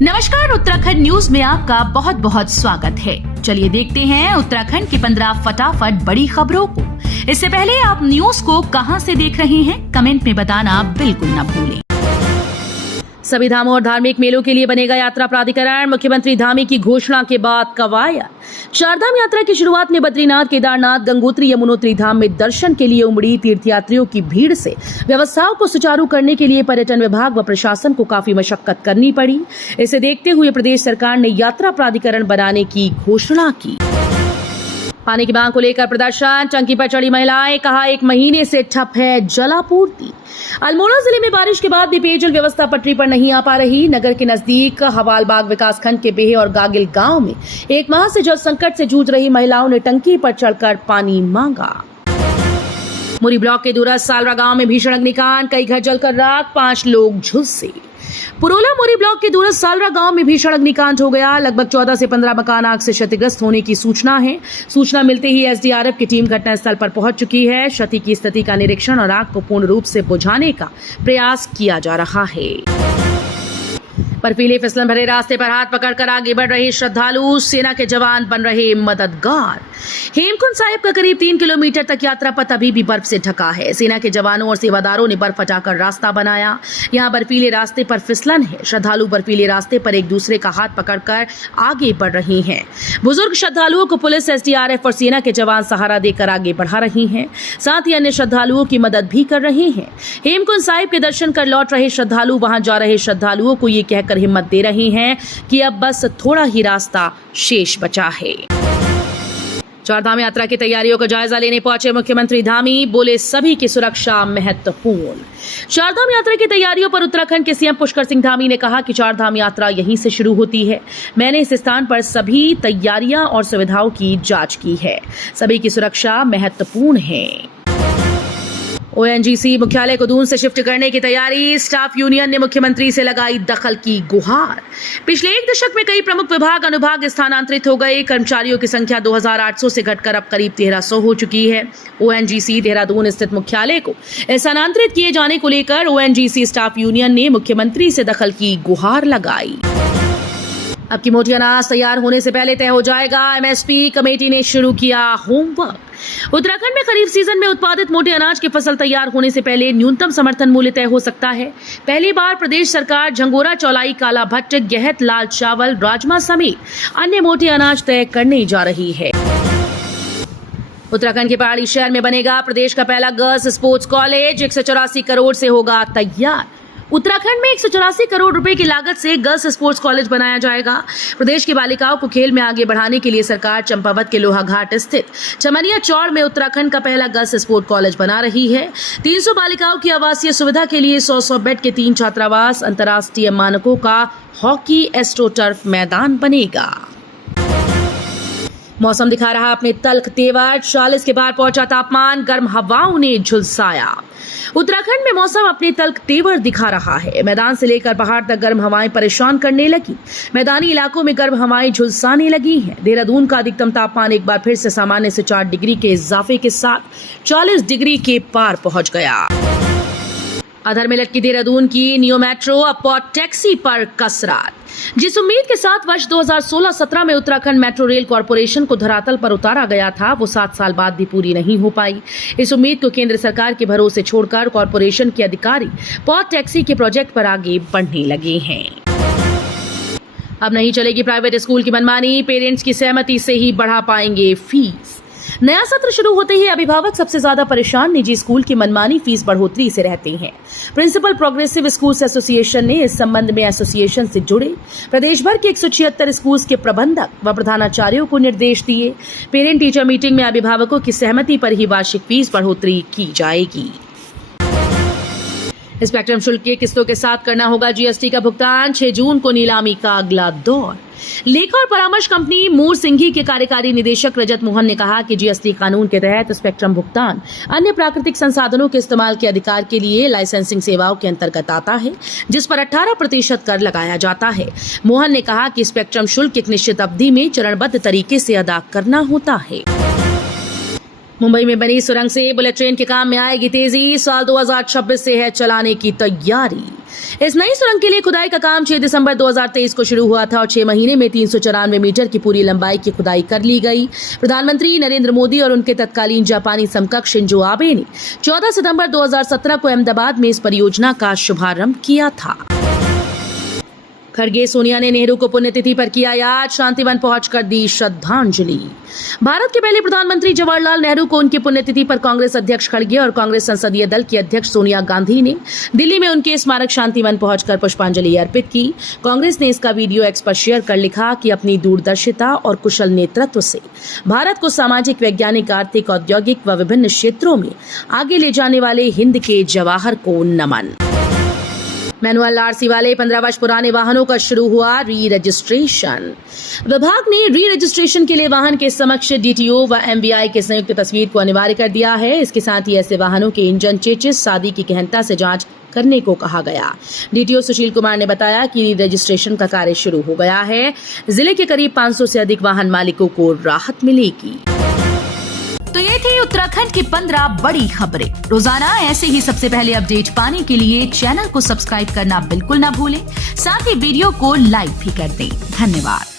नमस्कार, उत्तराखंड न्यूज में आपका बहुत बहुत स्वागत है। चलिए देखते हैं उत्तराखंड की 15 फटाफट बड़ी खबरों को। इससे पहले आप न्यूज को कहां से देख रहे हैं, कमेंट में बताना बिल्कुल न भूलें। सभी धामों और धार्मिक मेलों के लिए बनेगा यात्रा प्राधिकरण। मुख्यमंत्री धामी की घोषणा के बाद कवायद। चारधाम यात्रा की शुरुआत में बद्रीनाथ, केदारनाथ, गंगोत्री, यमुनोत्री धाम में दर्शन के लिए उमड़ी तीर्थयात्रियों की भीड़ से व्यवस्थाओं को सुचारू करने के लिए पर्यटन विभाग व प्रशासन को काफी मशक्कत करनी पड़ी। इसे देखते हुए प्रदेश सरकार ने यात्रा प्राधिकरण बनाने की घोषणा की। पानी की मांग को लेकर प्रदर्शन, टंकी पर चढ़ी महिलाएं, कहा 1 महीने से ठप है जलापूर्ति। अल्मोड़ा जिले में बारिश के बाद भी पेयजल व्यवस्था पटरी पर नहीं आ पा रही। नगर के नजदीक हवालबाग विकासखंड के बेहे और गागिल गांव में 1 माह से जल संकट से जूझ रही महिलाओं ने टंकी पर चढ़कर पानी मांगा। मुरी ब्लॉक के दूरस्थ सालरा गांव में भीषण अग्निकांड, कई घर जलकर राख, 5 लोग झुलसे। पुरोला मुरी ब्लॉक के दूरस्थ सालरा गांव में भीषण अग्निकांड हो गया। लगभग 14 से 15 मकान आग से क्षतिग्रस्त होने की सूचना है। सूचना मिलते ही एसडीआरएफ की टीम घटनास्थल पर पहुंच चुकी है। क्षति की स्थिति का निरीक्षण और आग को पूर्ण रूप से बुझाने का प्रयास किया जा रहा है। बर्फीले फिसलन भरे रास्ते पर हाथ पकड़कर आगे बढ़ रहे श्रद्धालु, सेना के जवान बन रहे मददगार। हेमकुंड साहिब का करीब 3 किलोमीटर तक यात्रा पथ अभी भी बर्फ से ढका है। सेना के जवानों और सेवादारों ने बर्फ हटाकर रास्ता बनाया। यहाँ बर्फीले रास्ते पर फिसलन है। श्रद्धालु बर्फीले रास्ते पर एक दूसरे का हाथ पकड़कर आगे बढ़ रहे हैं। बुजुर्ग श्रद्धालुओं को पुलिस, एसडीआरएफ और सेना के जवान सहारा देकर आगे बढ़ा रहे हैं। साथ ही अन्य श्रद्धालुओं की मदद भी कर रहे हैं। हेमकुंड साहिब के दर्शन कर लौट रहे श्रद्धालु वहां जा रहे श्रद्धालुओं को ये कहकर हिम्मत दे रहे हैं कि अब बस थोड़ा ही रास्ता शेष बचा है। चारधाम यात्रा की तैयारियों का जायजा लेने पहुंचे मुख्यमंत्री धामी, बोले सभी की सुरक्षा महत्वपूर्ण। चारधाम यात्रा की तैयारियों पर उत्तराखंड के सीएम पुष्कर सिंह धामी ने कहा कि चारधाम यात्रा यहीं से शुरू होती है। मैंने इस स्थान पर सभी तैयारियां और सुविधाओं की जांच की है। सभी की सुरक्षा महत्वपूर्ण है। ओएनजीसी मुख्यालय को दून से शिफ्ट करने की तैयारी, स्टाफ यूनियन ने मुख्यमंत्री से लगाई दखल की गुहार। पिछले 1 दशक में कई प्रमुख विभाग अनुभाग स्थानांतरित हो गए। कर्मचारियों की संख्या 2800 से घटकर अब करीब 1300 हो चुकी है। ओएनजीसी देहरादून स्थित मुख्यालय को स्थानांतरित किए जाने को लेकर ओएनजीसी स्टाफ यूनियन ने मुख्यमंत्री से दखल की गुहार लगाई। अब की मोटी अनाज तैयार होने से पहले तय हो जाएगा। एमएसपी कमेटी ने शुरू किया होमवर्क। उत्तराखंड में खरीफ सीजन में उत्पादित मोटे अनाज की फसल तैयार होने से पहले न्यूनतम समर्थन मूल्य तय हो सकता है। पहली बार प्रदेश सरकार झंगोरा, चौलाई, काला भट्ट, गेहत, लाल चावल, राजमा समेत अन्य मोटे अनाज तय करने जा रही है। उत्तराखंड के पहाड़ी शहर में बनेगा प्रदेश का पहला गर्ल्स स्पोर्ट्स कॉलेज। 184 करोड़ से होगा तैयार। उत्तराखंड में 184 करोड़ रुपए की लागत से गर्ल्स स्पोर्ट्स कॉलेज बनाया जाएगा। प्रदेश की बालिकाओं को खेल में आगे बढ़ाने के लिए सरकार चंपावत के लोहाघाट स्थित चमनिया चौड़ में उत्तराखंड का पहला गर्ल्स स्पोर्ट्स कॉलेज बना रही है। 300 बालिकाओं की आवासीय सुविधा के लिए 100 बेड के 3 छात्रावास, अंतर्राष्ट्रीय मानकों का हॉकी एस्ट्रोटर्फ मैदान बनेगा। मौसम दिखा रहा अपने तल्ख तेवर, 40 के पार पहुंचा तापमान, गर्म हवाओं ने झुलसाया। उत्तराखंड में मौसम अपने तल्ख तेवर दिखा रहा है। मैदान से लेकर पहाड़ तक गर्म हवाएं परेशान करने लगी। मैदानी इलाकों में गर्म हवाएं झुलसाने लगी हैं। देहरादून का अधिकतम तापमान एक बार फिर से सामान्य से 4 डिग्री के इजाफे के साथ 40 डिग्री के पार पहुंच गया। अधर में लटकी देहरादून की नियो मेट्रो, अब पॉट टैक्सी पर कसरत। जिस उम्मीद के साथ वर्ष 2016-17 में उत्तराखंड मेट्रो रेल कॉरपोरेशन को धरातल पर उतारा गया था, वो 7 साल बाद भी पूरी नहीं हो पाई। इस उम्मीद को केंद्र सरकार के भरोसे छोड़कर कॉरपोरेशन के अधिकारी पॉट टैक्सी के प्रोजेक्ट पर आगे बढ़ने लगे हैं। अब नहीं चलेगी प्राइवेट स्कूल की मनमानी, पेरेंट्स की सहमति से ही बढ़ा पाएंगे फीस। नया सत्र शुरू होते ही अभिभावक सबसे ज्यादा परेशान निजी स्कूल की मनमानी फीस बढ़ोतरी से रहते हैं। प्रिंसिपल प्रोग्रेसिव स्कूल्स एसोसिएशन ने इस संबंध में एसोसिएशन से जुड़े प्रदेश भर के 176 स्कूल्स के प्रबंधक व प्रधानाचार्यों को निर्देश दिए। पेरेंट टीचर मीटिंग में अभिभावकों की सहमति पर ही वार्षिक फीस बढ़ोतरी की जाएगी। स्पेक्ट्रम शुल्क के किस्तों के साथ करना होगा जीएसटी का भुगतान। 6 जून को नीलामी का अगला दौर। लेखा और परामर्श कंपनी मूर सिंघी के कार्यकारी निदेशक रजत मोहन ने कहा कि जीएसटी कानून के तहत स्पेक्ट्रम भुगतान अन्य प्राकृतिक संसाधनों के इस्तेमाल के अधिकार के लिए लाइसेंसिंग सेवाओं के अंतर्गत आता है, जिस पर 18% कर लगाया जाता है। मोहन ने कहा कि स्पेक्ट्रम शुल्क एक निश्चित अवधि में चरणबद्ध तरीके से अदा करना होता है। मुंबई में बनी सुरंग से बुलेट ट्रेन के काम में आएगी तेजी, साल 2026 से है चलाने की तैयारी। इस नई सुरंग के लिए खुदाई का काम 6 दिसंबर 2023 को शुरू हुआ था और 6 महीने में 394 मीटर की पूरी लंबाई की खुदाई कर ली गई। प्रधानमंत्री नरेंद्र मोदी और उनके तत्कालीन जापानी समकक्ष शिंजो आबे ने 14 सितंबर 2017 को अहमदाबाद में इस परियोजना का शुभारंभ किया था। खड़गे सोनिया ने नेहरू को पुण्यतिथि पर किया याद, शांतिवन पहुंचकर दी श्रद्धांजलि। भारत के पहले प्रधानमंत्री जवाहरलाल नेहरू को उनकी पुण्यतिथि पर कांग्रेस अध्यक्ष खड़गे और कांग्रेस संसदीय दल की अध्यक्ष सोनिया गांधी ने दिल्ली में उनके स्मारक शांतिवन पहुंचकर पुष्पांजलि अर्पित की। कांग्रेस ने इसका वीडियो एक्स पर शेयर कर लिखा कि अपनी दूरदर्शिता और कुशल नेतृत्व से भारत को सामाजिक, वैज्ञानिक, आर्थिक, औद्योगिक व विभिन्न क्षेत्रों में आगे ले जाने वाले हिंद के जवाहर को नमन। मैनुअल आरसी वाले 15 वर्ष पुराने वाहनों का शुरू हुआ री रजिस्ट्रेशन। विभाग ने री रजिस्ट्रेशन के लिए वाहन के समक्ष डीटीओ व एमवीआई के संयुक्त तस्वीर को अनिवार्य कर दिया है। इसके साथ ही ऐसे वाहनों के इंजन, चेचिस आदि की गहनता से जांच करने को कहा गया। डीटीओ सुशील कुमार ने बताया कि री रजिस्ट्रेशन का कार्य शुरू हो गया है। जिले के करीब 500 से अधिक वाहन मालिकों को राहत मिलेगी। तो ये थी उत्तराखंड की 15 बड़ी खबरें। रोजाना ऐसे ही सबसे पहले अपडेट पाने के लिए चैनल को सब्सक्राइब करना बिल्कुल ना भूलें। साथ ही वीडियो को लाइक भी कर दें। धन्यवाद।